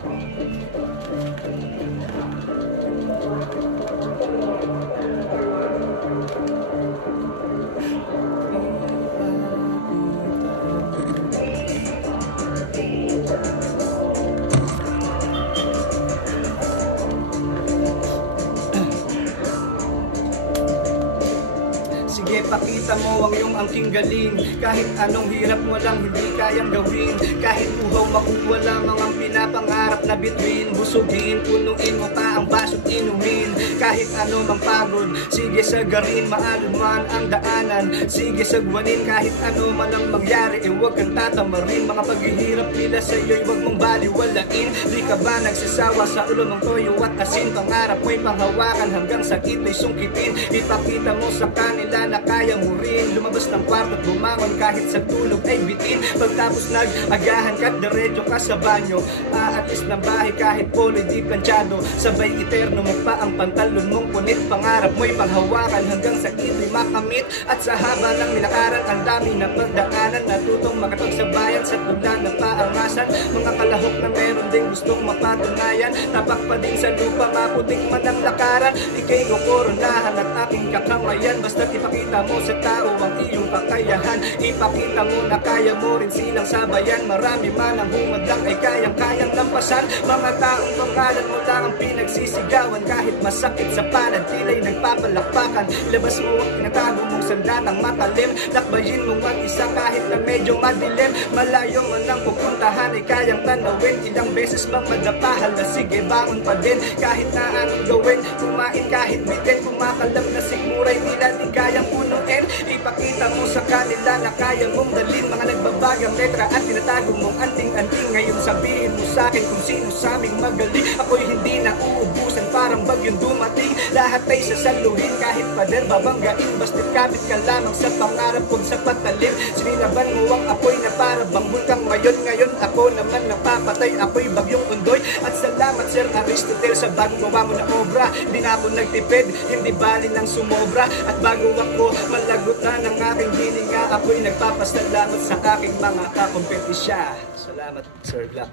Sige, pakita mo ang iyong angking galing. Kahit anong hirap mo lang hindi kayang gawin. Kahit uhaw makuha lamang ang pinapangarap na bituin. Busugin, punuin mo pa ang baso't inumin. Kahit ano mang pagod, sige sagarin. Maalon man ang daanan, sige sagwanin. Kahit ano man ang mangyari, huwag kang tatamarin. Mga paghihirap nila sa'yo'y huwag mong baliwalain. Di ka ba nagsasawa sa ulo mong toyo at asin? Pangarap mo'y panghawakan hanggang sakit ay sungkitin. Ipakita mo sa kanila na kaya mo rin. Lumabas ng kwarto at bumangon kahit sa tulog ay bitin. Pagtapos nag-agahan ka't diretso ka sa banyo. Aatis ng bahay kahit polo'y di planchado. Sabay iterno mo pa ang pantalon mong punit. Pangarap mo'y panghawakan hanggang sakit ay makamit. At sa haba ng nilakaran ang dami na pagdaanan. Natutong makapagsabayan sa tula ng paangasan. Mga kalahok na meron ding gustong mapatunayan. Tapak pa din sa lupa, maputik man ang lakaran. Ika'y kukoronahan at aking kakamayan. Basta't ipakita mo sa tao ang iyong kakayahan. Ipakita mo na kaya mo rin silang sabayan. Marami man ang humadlang ay kayang-kayang lampasan. Mga taong pangalan mo lang ang pinagsisigawan. Kahit masakit sa palad, tila'y nagpapalakpakan. Labas mo ang tinatago mong sandatang matalim. Lakbayin mo mag-isa kahit na medyo madilim. Malayo man ang pupuntahan ay kayang tanawin. Ilang beses bang madapahan na sige bangon pa din. Kahit na anong gawin, kumain kahit bitin. Kumakalap na sigmuray nila di kayang punuin. Ipakita mo sa kanila na kaya mong dalhin. Mga nagbabagang letra at tinatago mong anting-anting. Ngayon sabihin mo sa akin kung sino sa aming magaling. Ako'y hindi na uubusan parang bagyong dumating. Lahat ay sasaluhin kahit pader babanggain. Basta't kapit ka lamang sa pangarap kung sa patalim. Sinilaban mo ang apoy na para bang bulkang mayon. Ngayon ako naman napapatay, ako'y bagyong undoy. At salamat Sir Aristotle sa bagong gawa mo na obra. Hindi na ako nagtipid, hindi bali lang sumobra. At bago ako malagot na ng aking hininga, ako'y nagpapasalamat sa aking mga kakompetisya. Salamat Sir Black.